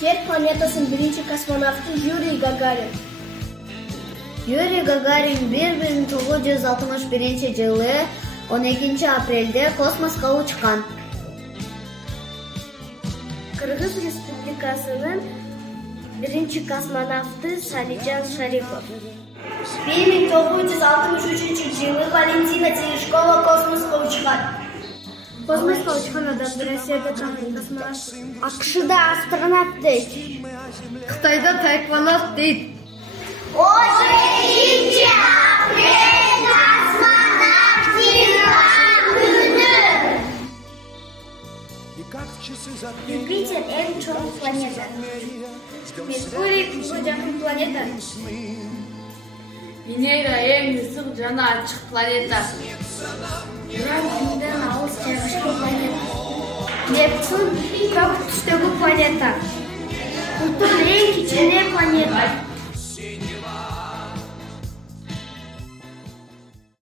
Жер планетасынын биринчи космонавту Юрий Гагарин. Юрий Гагарин 1961-жылы 12-апрелде космоско учкан. Кыргыз Республикасынын биринчи космонавту Салижан Шарипов. 1963-жылы Валентина Терешкова космоско учкан. Космоско учкан адам Россияда космонавт, АКШда астронавт дейт. Кытайда тайкванавт дейт. 17 апрель космонавт күнү. Юпитер эң чоң планета. Меркурий күнгө жакын планета. Венера эң ысык жана ачык планета. Уран күндөн алыс жайгашкан планета. Нептун көк түстөгү планета. Плутон эң кичине планета.